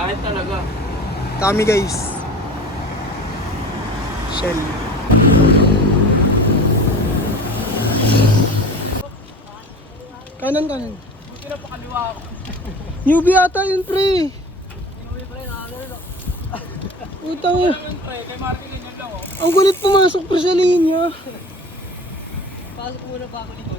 Kahit talaga. Kami guys. Shell. Kanan. Buti na pakaliwa ako. Newbie ata yun pre. Inuwi pa rin, nakagano. Utang Wala yun. naman pre, kay Martin yun lang oh. Ang kulit pumasok pre sa linya. Pasok muna pa ako dito.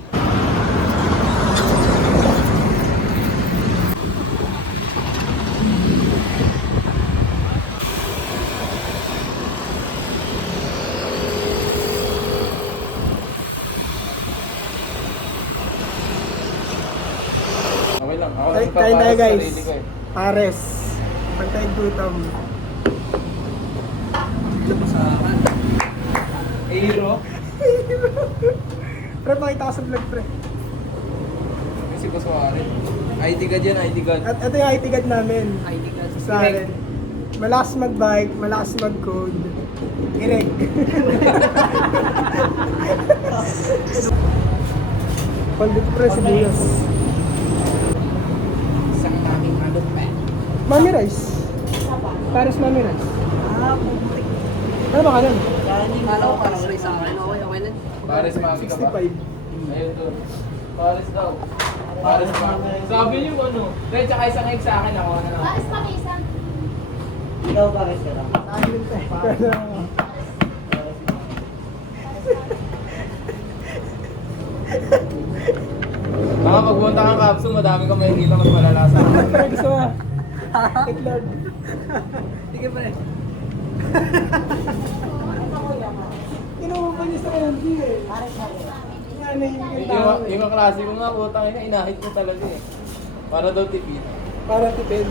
Okay lang. Ako Kain tayo guys. Pares. Pantay gutom. Saan? Hero? Pre, pakita ka sa vlog pre. Si Kuswari. ID card yan, ID card. At ito yung IT guide namin. ID card. Sa akin. Malakas mag-bike, malakas mag-code. Irek. Pandit pre, sibuyas. Isang daming manok pa. Mami rice. Pares mami rice. Puputik. Ano ba kanan? Kala ko parang rin sa akin. Okay na. Pares mami ka ba? 65. Ayun to. Pares daw. Pares mami. Sabi niyo ano? Dahil tsaka isang egg sa akin ako. Pares pa isa. Ikaw pares ka lang. Baka pagpunta kang kapso, madami kang makikita mas malala sa akin. Pre, gusto mo? Itlog. Sige pa rin. Inuupan niya sa candy eh. Yan na yung tao eh. Yung klase ko nga, putang ina, inahit ko talaga eh. Para daw tipid. Para tipid.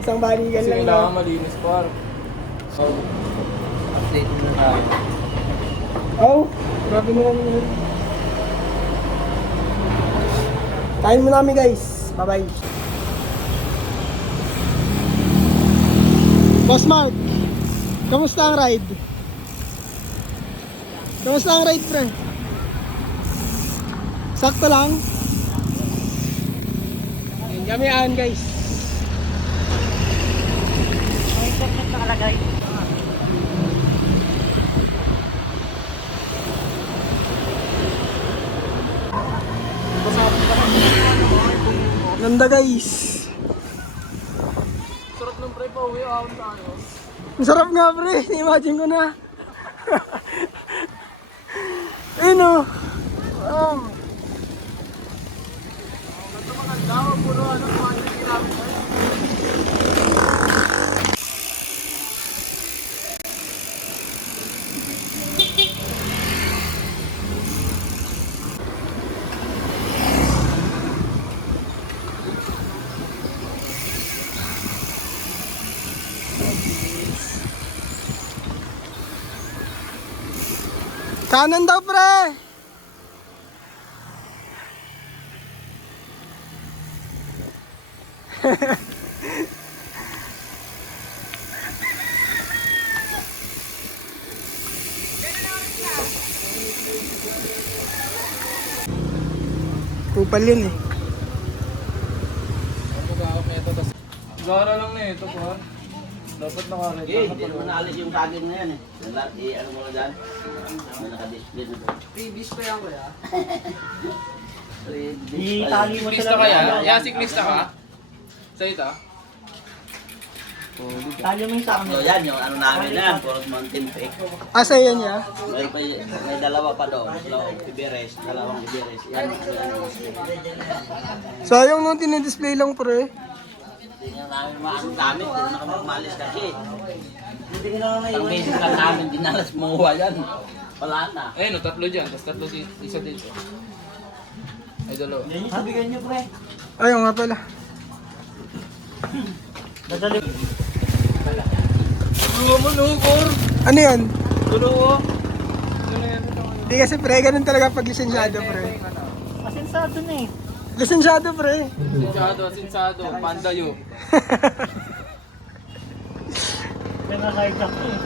Isang baligan Kasi lang kailangan na. malinis par. So, update na tayo. Oh, grabe naman yun. Kain mo namin guys. Bye-bye. Boss Mark, kamusta ang ride? Kamusta ang ride, pre? Sakto lang. Ayun, gamihan guys. May internet nakalagay. Ganda guys. Sarap ng pre, pauwi ako tayo. Ang sarap nga pre, imagine ko na. Ayun o. Ito maganda, puro ano, mga kilometer. Kanan daw pre. Kupal yun eh. Pagkakap na ito, tas gara lang na ito, par. Dapat nakalit. Eh, hindi naman naalis yung taging na yan eh. Ano mo na dyan? May naka-display na doon. Previous pa yan, kuya. Itali mo Siklista ka yan? Yeah, siklista ka? Sa ito? Tali mo yung sa akin. So yan, yung ano namin na yan, Forest Mountain Peak. Asa yan niya? May dalawa pa doon. Iberes, dalawang Iberes. Yan, ano. Sayang nung tinidisplay lang pre. Hindi nga namin maano gamit, hindi na kami umalis kasi. Ang beses lang namin, dinalas mong yan. Wala na. Eh, no, tatlo dyan. Tapos tatlo isa dito. Ay, dalawa. Yan yung sabigan nyo, pre. Ayun nga pala. Nadali. Dalawa mo, no, Cor? Ano yan? Dalawa. Hindi kasi pre, ganun talaga pag lisensyado pre. Masensado na eh. Lisensyado pre. Sinsado, pandayo. Kaya naka-hijack ko eh.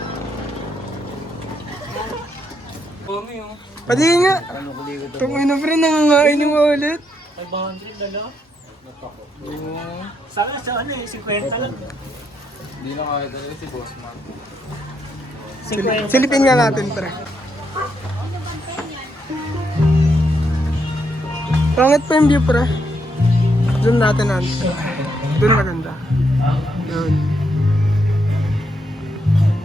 Kami, oh. Pati nga. Tungay na pre, nangangain yung wallet. 500 dala. Sana sa ano eh, 50 lang. Hindi na kaya talaga si Boss Mark. Silipin nga natin, pre. Pangit pa yung view, pre. Zoom natin natin. Doon maganda. Yun.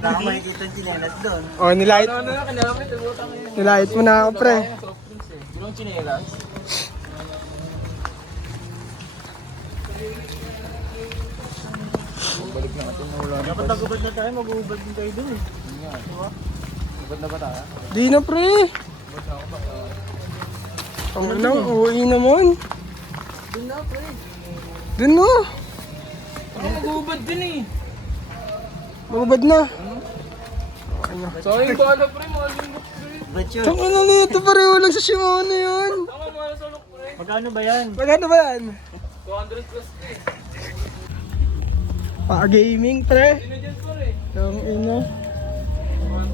Baka makikita yung chinelas doon. Oh, nilight. Ano na, kinamit, nagutang ngayon. Nilight mo na ako, pre. Soft drinks eh. Yung chinelas. Balik na natin, wala na. Dapat nagubad na tayo, mag-uubad din tayo doon eh. Ba't na ba tayo? Di na, pre. Ang lang, uwi naman. Doon na, pre. Doon na. Ako mag-uubad din eh. Magubad na. Sayang bala, pre. Mahal yung look, pre. But yun, Tang ina nito, pareho lang sa Shimano yun. Ako, mahal sa look, pre. magkano ba yan? Magkano ba yan? 200 plus, pre. Pa-gaming, pre. Hindi na dyan, pre. Tang ina.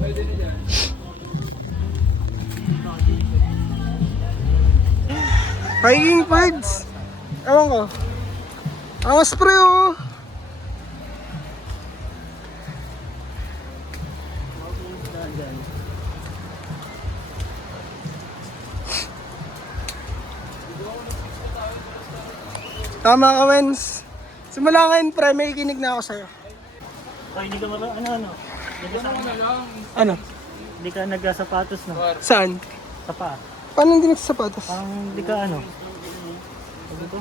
Pwede na dyan. Hiking birds. Ewan ko. Angas, pre, oh. Tama ka, Wens. Simula ngayon, pre, may kinig na ako sa'yo. Oh, hindi ka ano? Ano? Hindi ka nagsapatos no? Saan? Sa paa. Paano hindi nagsasapatos? Parang hindi ka ano? Sabi ko?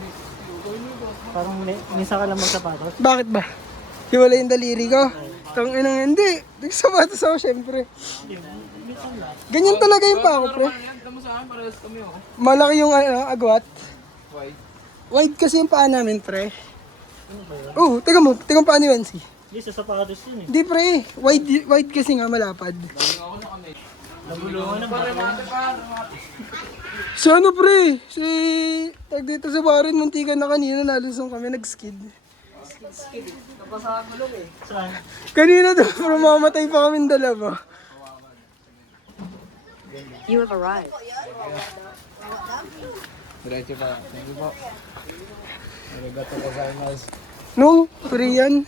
Parang minsan ka lang magsapatos. Bakit ba? Hiwala yung daliri ko? Tang inang hindi. Nagsasapatos ako, syempre. Minsan lang. Ganyan talaga yung pa ako, pre. Yan, tamo sa akin, parehas kami, oh. Malaki yung agwat. Why? Wide kasi yung paa namin, pre. Teka mo paa ni Wensi. Hindi, sa sapatos yun eh. Hindi, pre. Wide kasi nga, malapad. Bago ako na kami. Nagulungan na ba? Pare, mate, pare. Si ano, pre? Si... Tag dito sa barin, muntikan na kanina, nalusong kami, nag-skid. Napasahan mo lang eh. Saan? Kanina daw, pero mamatay pa kami dalawa. You have arrived. Diretso pa. Thank you po. Arigato gozaimasu. No, pre yan.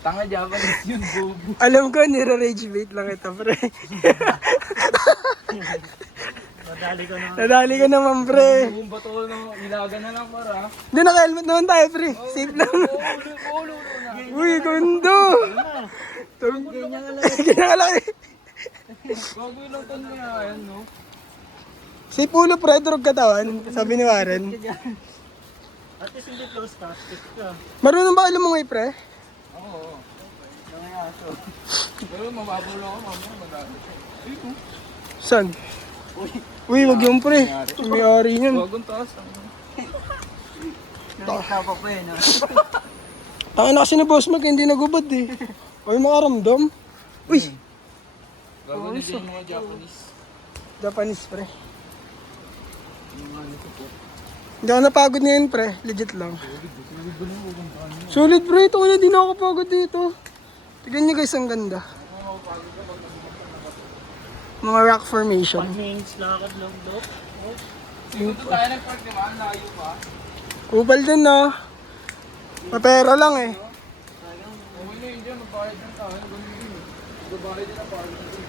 Tanga Japanese yun, bobo. Alam ko, nira-rage bait lang ito, pre. Nadali ko naman. Nadali ka naman, pre. Buong bato ng ilaga na lang para. Hindi, naka-helmet naman tayo, pre. Safe lang. Ulo na. Uy, gundo. Ganyan ka lang eh. Bago ilang ton mo yan, no? Safe ulo, pre. Durog katawan. Sabi ni Warren. At least hindi close ka, stick ka. Marunong ba alam mo ngay, pre? Oo. Pero mababaw lang ako, mamaya magalit. Saan? Uy, wag yung pre. May ari yun. Wag ang taas. Nakita pa po eh, no? Taka na kasi ni Boss Mark, hindi nagubad eh. Uy, makaramdam. Uy, Gago na din yung mga Japanese. Japanese, pre. Hindi ako napagod ngayon, pre. Legit lang. Solid, pre. Ito ko na, di na ako kapagod dito. Tignan nyo guys, ang ganda. Mga rock formation. 1 minutes lakad lang daw. Dito tayo nag-park naman, layo pa. Kupal din na. Mapera lang eh. Okay na yun dyan, magbayad ng tayo. Ganun din eh. Magbayad din ang parking din.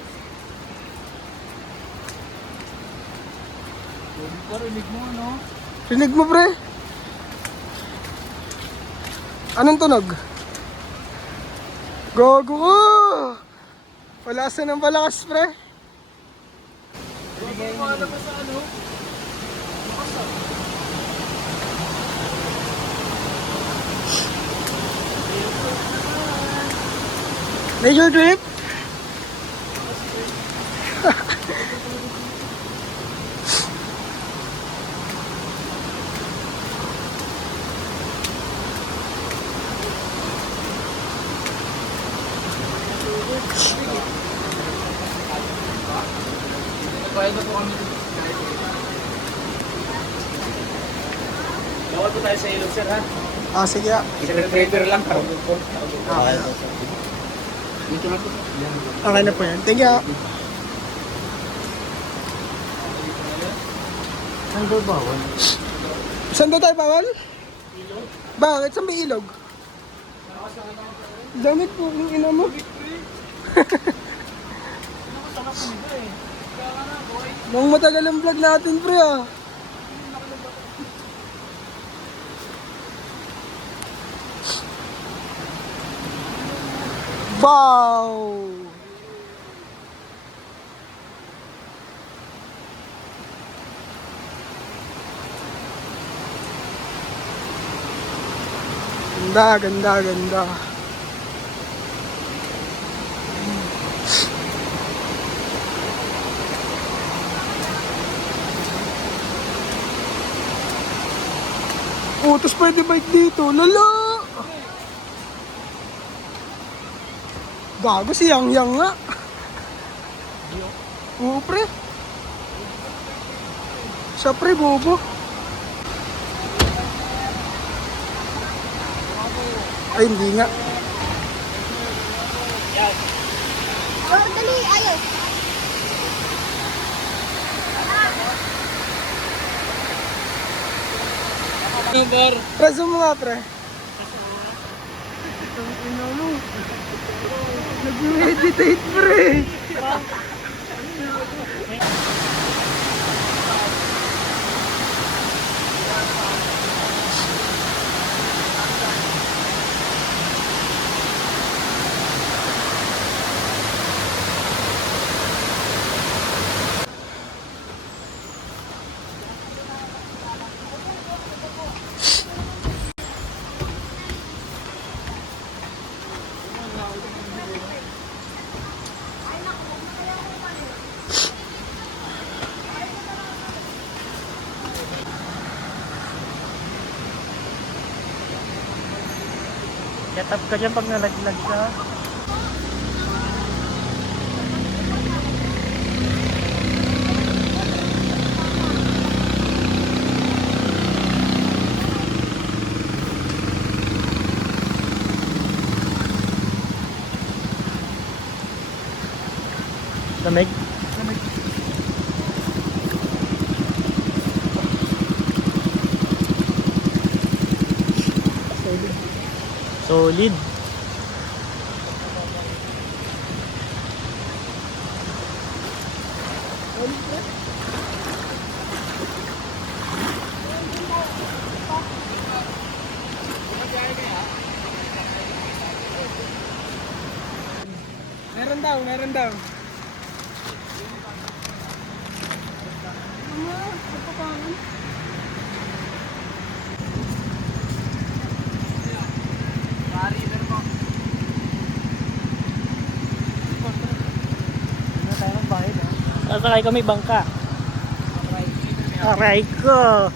Pwede pa, rinig mo, no? Rinig mo, pre. Anong tunog? Gago ko! Palasan ng palakas, pre. Paano ba sa ano? Major drip? Bayad na po kami. Bawal po tayo sa ilog, sir, ha? Sige. Prepare lang. Okay na po yan. Thank you. Saan daw bawal? Saan daw tayo bawal? Bakit? Saan may ilog? Damit po, yung ina mo. Nung matagal ang vlog natin, pre, ah. Wow! Ganda, ganda, ganda. Oh, tapos pwede bike dito. Lala! Gago si Yang Yang nga. Oo, pre. Siya, pre, bobo. Ay, hindi nga. Oh, dali, ayos. Pre, zoom mo nga, pre. Ang ina mo. Nag-meditate, pre. Get up ka dyan pag nalaglag ka. Lamig? Solid. Meron daw, meron daw. Sasakay kami bangka. Aray ko.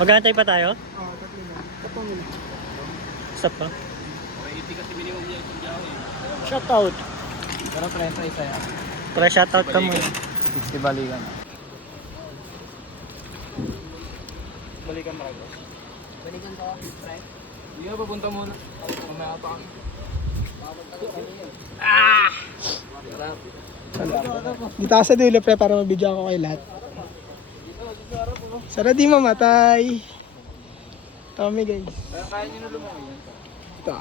Maghahantay pa tayo? Oo, tatlo na. Tatlo na. Stop pa. Shoutout. Pero prenta isa yan. Para shoutout ka muna. 60 balikan. Balikan mo rin. Balikan ko. Hindi ka papunta muna. Mamaya pa kami. Dito ako sa dulo, pre, para mabidyo ako kay lahat. Sana di mamatay. Tommy, guys. Kaya nyo na lumawi yan. Ito.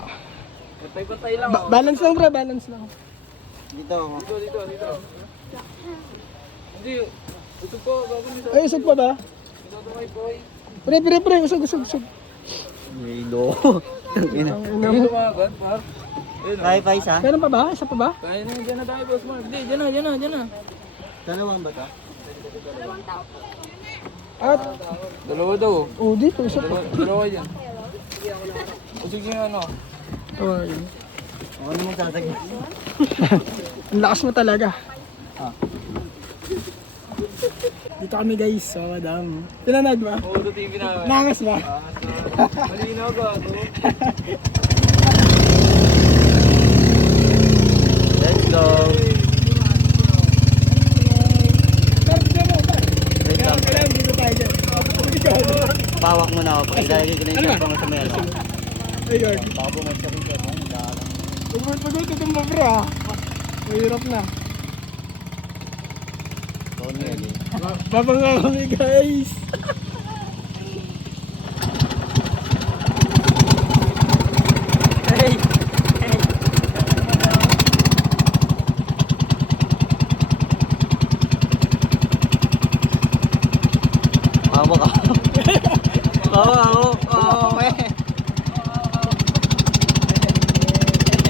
Pantay-pantay lang. Balance lang, pre, balance lang. Dito. Hindi. Usog po. Gagawin nito. Ay, usog pa ba? Ito kay boy. Pre, usog. Hilo. Ang ina Hindi mo. lumagad, par. Kaya pa isa? Meron pa ba? Isa pa ba? Kaya na, dyan na tayo, boss Mark. Hindi, dyan na. Dalawang ba ito? At, Dalawa daw. oh, dito, isa pa. Dalawa dyan. Usog yung ano. Oh, yun. Ano mong sasagyan? Ang lakas mo talaga. Ah. Dito kami, guys, sa madam. Pinanood ba? Oo, ito TV namin. Nangas ba? Malinaw ba? Let's go. Wait lang. Kailangan dito tayo dyan. Pawak mo na ako. Ilalagay ko na yung cellphone ko sa may ano. Ayun. Baka bumagsak yung cellphone. Pagod, tutumba, bro, ah. Mahirap na. Phone mo yan eh. Babanga kami guys. Hey! Hey! Bawa ka. Bawa ako. Oo, eh.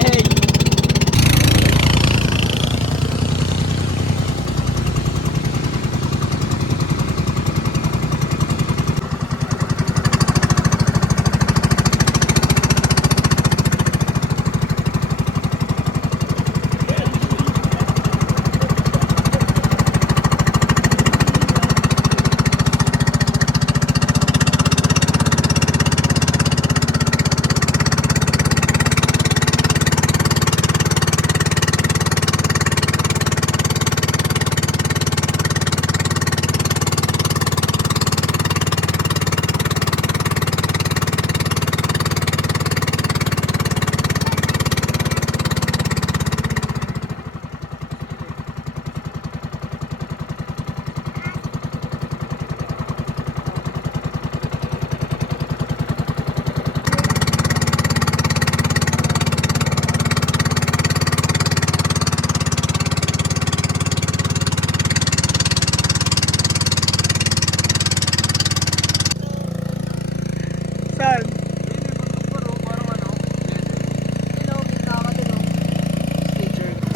Hey! Saan?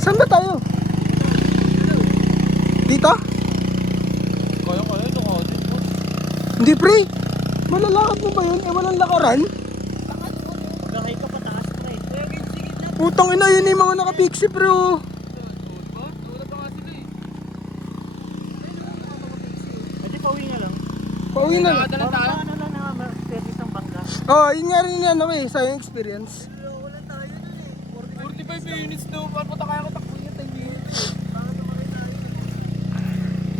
Saan ba tayo? Dito? Kaya, ito ka. Hindi pre. Malalakad mo ba yun? Eh walang lakaran? Gakay ka pataas, pre. Putang ina yun yung mga nakapixie pre oh. Wala pa nga sila eh. Pwede pauwi nga lang. Pauwi na lang. Nakadala tayo. Ano lang na pwede isang bangka. Oh, yun nga rin yan okay, sa yung experience. 45 minutes daw. Paano punta kaya ko takbo niya 10 minutes?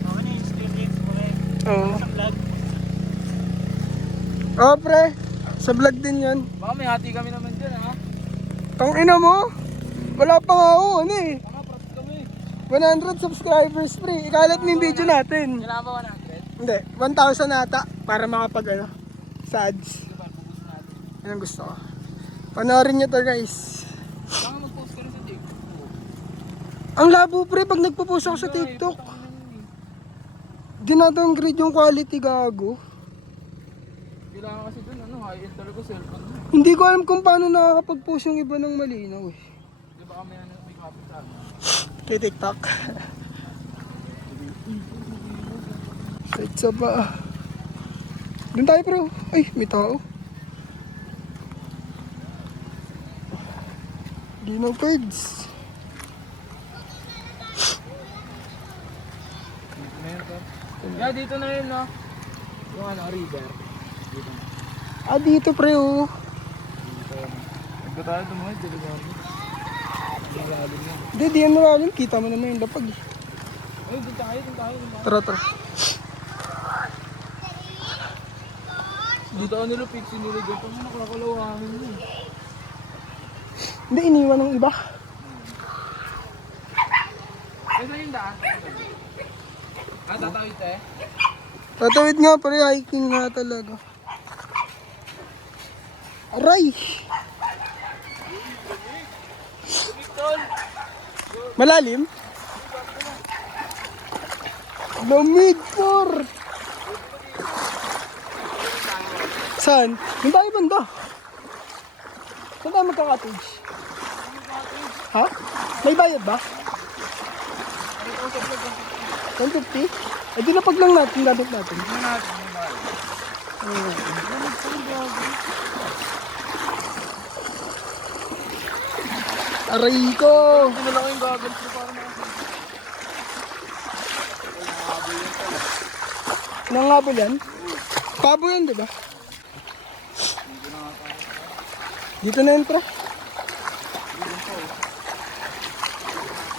Okay na yung experience mo eh. Oo. Sa vlog. Oh pre, sa vlog din yan. Baka may hati kami naman dyan ha. Tang ina mo. Wala pa nga ako ano eh. Tama, props kami. 100 subscribers pre. Ikalat mo yung video natin. Kailangan ba 100? Hindi, 1,000 nata para makapag ano, sa ads. Sige ba, bubus natin. Yan ang gusto ko. Panoorin nyo to guys. Baka mag-post ka rin sa TikTok. Ang labo pre pag nagpo-post ako sa TikTok. Dinadowngrade yung quality gago. Kailangan kasi dun, ano, high-end talaga cellphone mo. Hindi ko alam kung paano nakakapag-post yung iba ng malinaw eh. Di ba kami may copy sa amin? Kay TikTok. Straight sa ba? Doon tayo bro. Ay, may tao. Ginaw cards. Dito na yun, yeah, dito na yun, no? Yung ano, river. Dito na. Ah, dito pre oh. Nagka tayo tumawid, delikado. Malalim na. Hindi, di yan malalim. Kita mo naman yung lapag eh. Ay, dun tayo, dun tayo. Tara, tara. Dito ako nilupit, sinilagay ko. Nakakalawahan mo. Hindi, iniwan ng iba. Ay, saan yung daan? Ah, tatawid tayo? Tatawid nga pre, hiking nga talaga. Aray! Malalim? Lamig por! Saan? Yung tayo banda. Saan tayo magka-cottage? Ha? May bayad ba? 150? Eh di napag lang natin, gamit natin. Aray ko! Hindi na lang yung goggles ko para Nangabol yan? Pabo yan, di ba? Dito na yun, pre.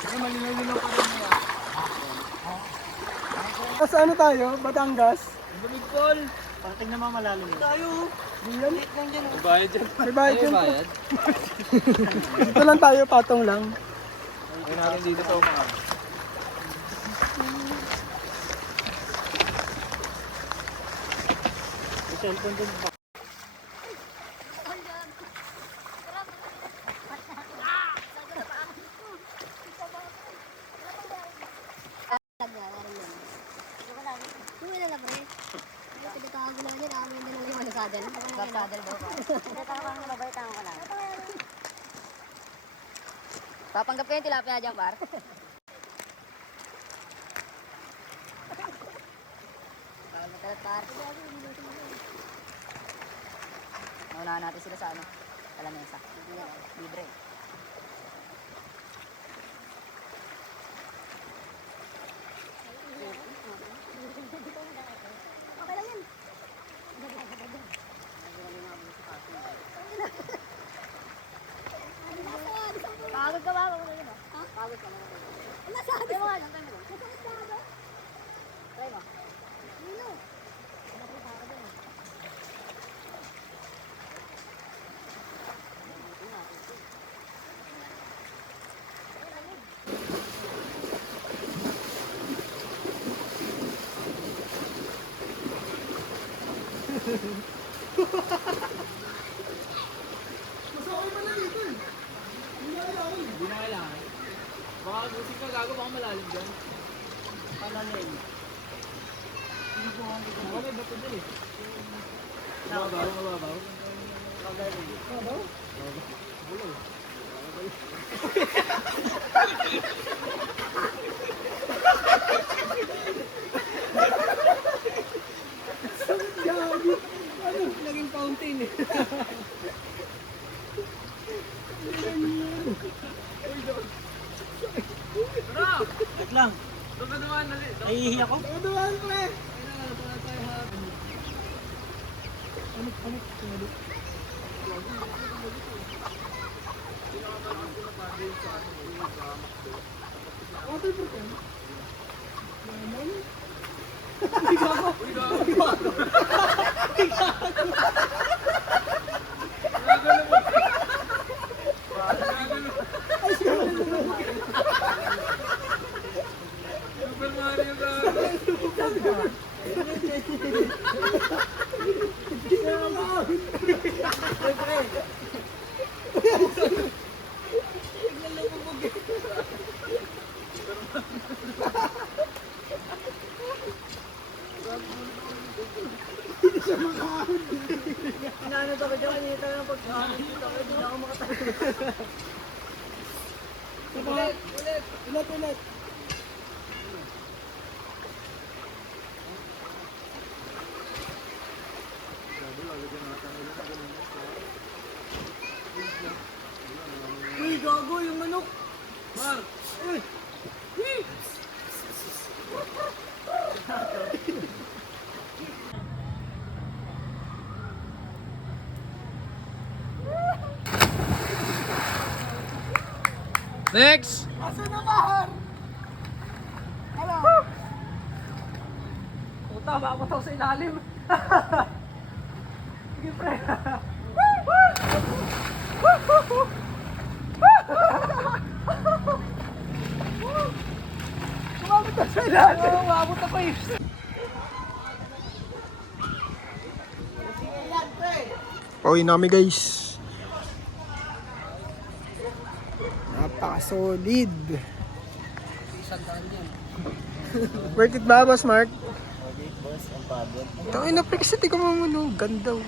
Ay, malinaw-linaw pa rin nila. Sa ano tayo? Batangas? Bumig Paul! Parating naman malalim yun. Tayo! Diyan? Bayad dyan. May bayad yun, pre. Dito lang tayo, patong lang. Ay natin dito sa umaga. cellphone dun. Papanggap kayo yung tilapia dyan, par. Par. Naunahan natin sila sa ano? Kalamesa. Libre. Okay lang yan. Pagod ka ba? Ha? Pagod ka ba? Nasabi mo. Try mo. Nino. Hindi na kailangan. Baka buti ka gago, baka malalim dyan. Panalim. Baka may bato dyan eh. Mababaw, mababaw. Mababaw? Bulo. Naging fountain eh. Wait lang. Doon ka naman, nali. Nahihihi ako. Dumaan pre! Water pro ka? Naman? Super Mario gago. Inaanod ako dyan. Kanita ng pagkakas. Hindi na ako makatayo. Ulit. Uy, gago yung manok. Mar! Next! Puta, bakit ako sa ilalim? Sige, pre. Umabot na sa ilalim. Oo, umabot ako eh. Pauwi namin guys. Napaka-solid. Worth it ba, Boss Mark? Boss, ang pagod. Tangin na pre kasi tika mo, ganda.